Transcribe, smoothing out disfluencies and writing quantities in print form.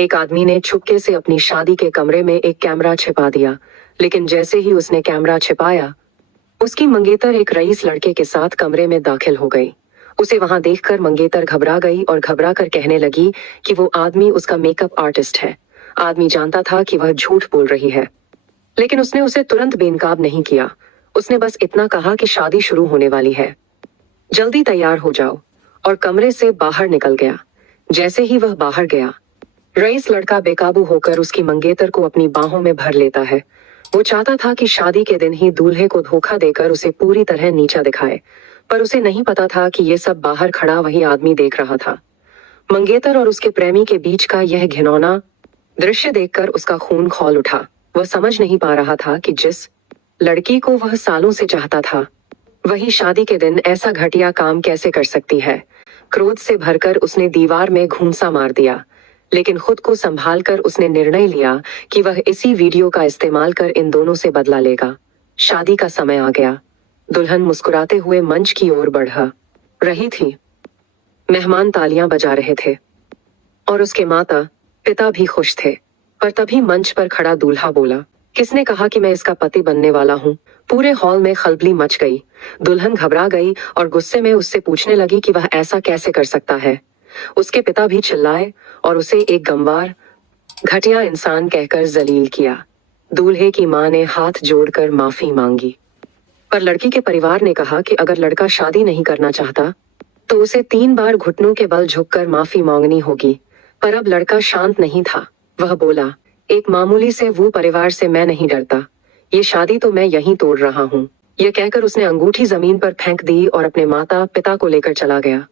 एक आदमी ने चुपके से अपनी शादी के कमरे में एक कैमरा छिपा दिया, लेकिन जैसे ही उसने कैमरा छिपाया, उसकी मंगेतर एक रईस लड़के के साथ कमरे में दाखिल हो गई। उसे वहां देखकर मंगेतर घबरा गई और घबरा कर कहने लगी कि वो आदमी उसका मेकअप आर्टिस्ट है। आदमी जानता था कि वह झूठ बोल रही है, लेकिन उसने उसे तुरंत बेनकाब नहीं किया। उसने बस इतना कहा कि शादी शुरू होने वाली है, जल्दी तैयार हो जाओ, और कमरे से बाहर निकल गया। जैसे ही वह बाहर गया, रईस लड़का बेकाबू होकर उसकी मंगेतर को अपनी बाहों में भर लेता है। वो चाहता था कि शादी के दिन ही दूल्हे को धोखा देकर उसे पूरी तरह नीचा दिखाए, पर उसे नहीं पता था कि ये सब बाहर खड़ा वही आदमी देख रहा था। मंगेतर और उसके प्रेमी के बीच का यह घिनौना दृश्य देखकर उसका खून खौल उठा। वह समझ नहीं पा रहा था कि जिस लड़की को वह सालों से चाहता था, वही शादी के दिन ऐसा घटिया काम कैसे कर सकती है। क्रोध से भरकर उसने दीवार में घूंसा मार दिया, लेकिन खुद को संभाल कर उसने निर्णय लिया कि वह इसी वीडियो का इस्तेमाल कर इन दोनों से बदला लेगा। शादी का समय आ गया। दुल्हन मुस्कुराते हुए मंच की ओर बढ़ रही थी। मेहमान तालियां बजा रहे थे और उसके माता पिता भी खुश थे। पर तभी मंच पर खड़ा दूल्हा बोला, किसने कहा कि मैं इसका पति बनने वाला हूँ। पूरे हॉल में खलबली मच गई। दुल्हन घबरा गई और गुस्से में उससे पूछने लगी कि वह ऐसा कैसे कर सकता है। उसके पिता भी चिल्लाए और उसे एक गंवार, घटिया इंसान कहकर जलील किया। दूल्हे की मां ने हाथ जोड़कर माफी मांगी, पर लड़की के परिवार ने कहा कि अगर लड़का शादी नहीं करना चाहता तो उसे 3 बार घुटनों के बल झुककर माफी मांगनी होगी। पर अब लड़का शांत नहीं था। वह बोला, एक मामूली से वो परिवार से मैं नहीं डरता। ये शादी तो मैं यहीं तोड़ रहा हूँ। यह कहकर उसने अंगूठी जमीन पर फेंक दी और अपने माता पिता को लेकर चला गया।